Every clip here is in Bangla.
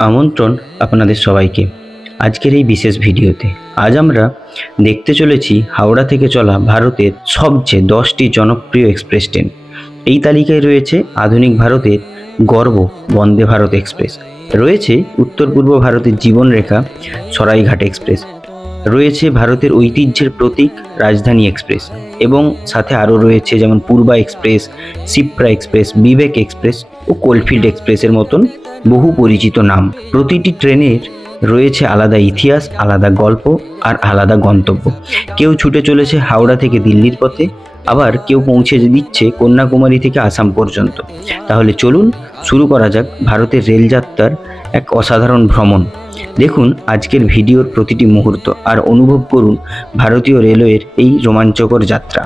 আমন্ত্রণ আপনাদের সবাইকে আজকের এই বিশেষ ভিডিওতে। আজ আমরা দেখতে চলেছি হাওড়া থেকে চলা ভারতের সবচেয়ে 10টি জনপ্রিয় এক্সপ্রেস ট্রেন। এই তালিকায় রয়েছে আধুনিক ভারতের গর্ব বন্দে ভারত এক্সপ্রেস, রয়েছে উত্তর পূর্ব ভারতের জীবনরেখা সরাইঘাট এক্সপ্রেস, রয়েছে ভারতের ঐতিহ্যের প্রতীক রাজধানী এক্সপ্রেস, এবং সাথে আরও রয়েছে যেমন পূর্বা এক্সপ্রেস, শিপ্রা এক্সপ্রেস, বিবেক এক্সপ্রেস ও কোলফিল্ড এক্সপ্রেসের মতন বহু পরিচিত নাম। প্রতিটি ট্রেনের রয়েছে আলাদা ইতিহাস, আলাদা গল্প আর আলাদা গন্তব্য। কেউ ছুটে চলেছে হাওড়া থেকে দিল্লির পথে, আবার কেউ পৌঁছে দিচ্ছে কন্যাকুমারী থেকে আসাম পর্যন্ত। তাহলে চলুন শুরু করা যাক ভারতের রেলযাত্রার এক অসাধারণ ভ্রমণ। দেখুন আজকের ভিডিওর প্রতিটি মুহূর্ত আর অনুভব করুন ভারতীয় রেলওয়ের এই রোমাঞ্চকর যাত্রা।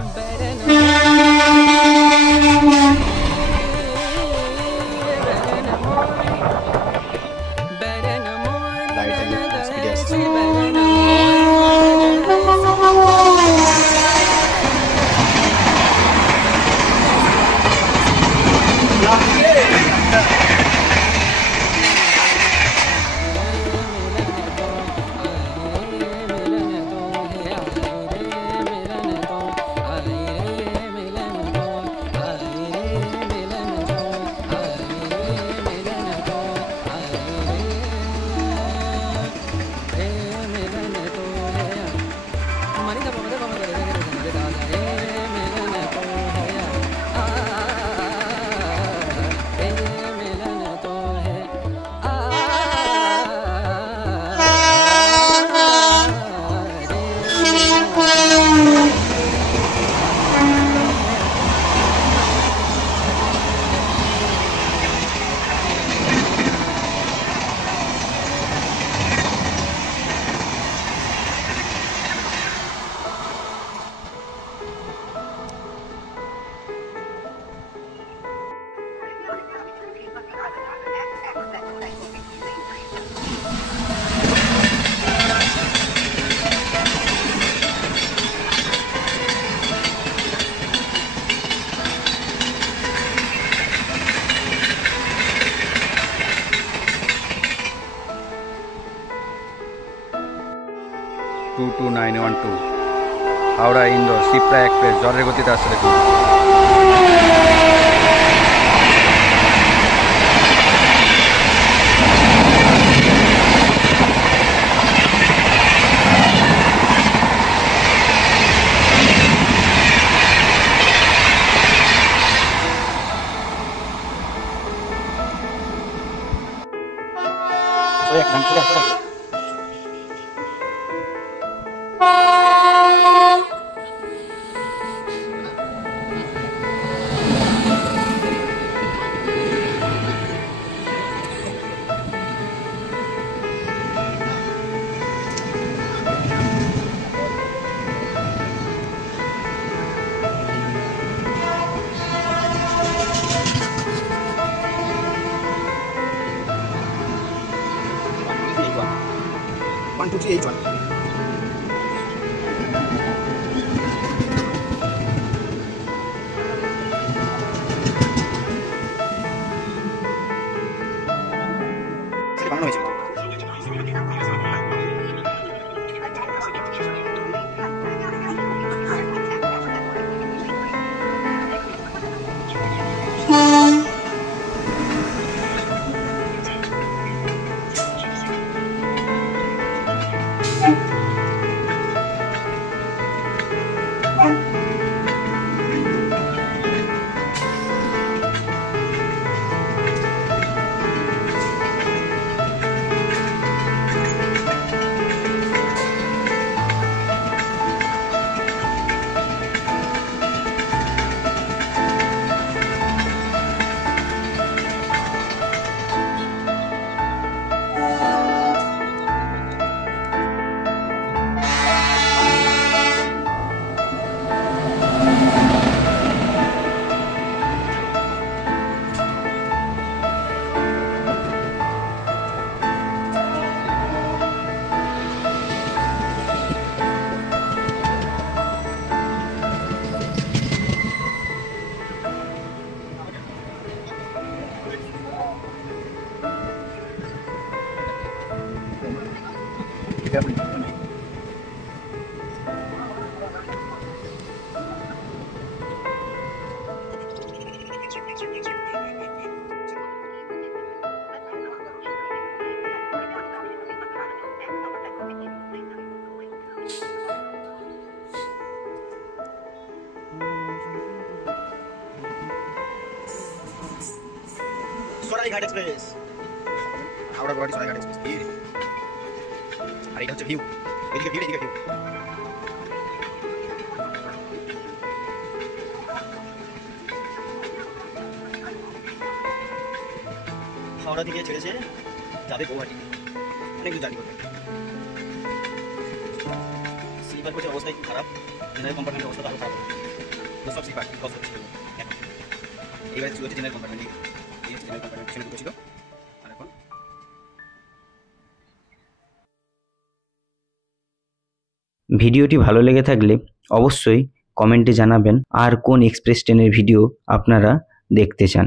হাওড়া ইন্দোর শিপ্রা এক্সপ্রেস জলের গতিতে আসছে। দেখুন One, two, three, eight, one. বানানো হয়েছে। Saraighat express, Howrah Guwahati Saraighat express. ভিড়, আর এটা হচ্ছে ভিউ, এদিকে ভিড়, এদিকে ভিউ। হাওড়া থেকে ছেড়েছে, যাবে গুয়াহাটি, অনেক দূর জার্নি করবে। স্লিপার কোচের অবস্থা একটু খারাপ, জেনারেল কম্পার্টমেন্টের অবস্থা আরও খারাপ। সব স্লিপার কষ্ট হচ্ছে এখন। এবারে ছিল হচ্ছে জেনারেল কম্পার্টমেন্ট, এই হচ্ছে জেনারেল কম্পার্টমেন্ট, পিছনে দুটো ছিল। আর এখন ভিডিওটি ভালো লেগে থাকলে অবশ্যই কমেন্টে জানাবেন আর কোন এক্সপ্রেস ট্রেনের ভিডিও আপনারা দেখতে চান।